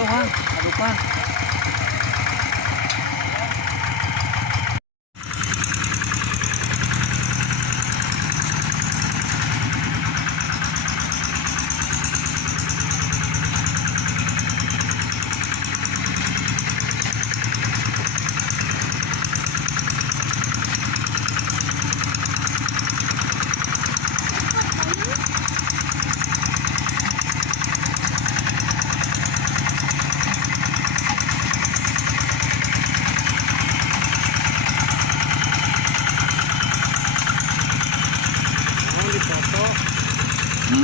Aduh, Bang. Aduh, Bang.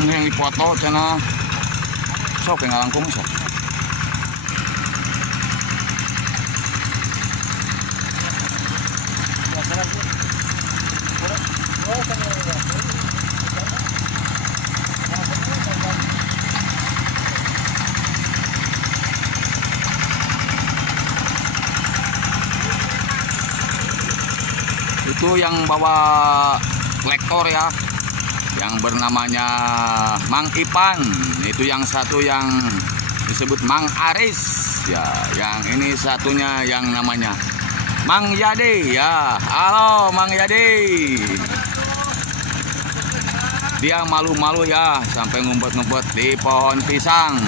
Yang dipoto cina sok yang ngalangkung sok. Itu yang bawa lektor ya, yang bernamanya Mang Ipan. Itu yang satu yang disebut Mang Aris ya, yang ini satunya yang namanya Mang Yade ya. Halo Mang Yade. Dia malu-malu ya sampai ngumpet-ngumpet di pohon pisang.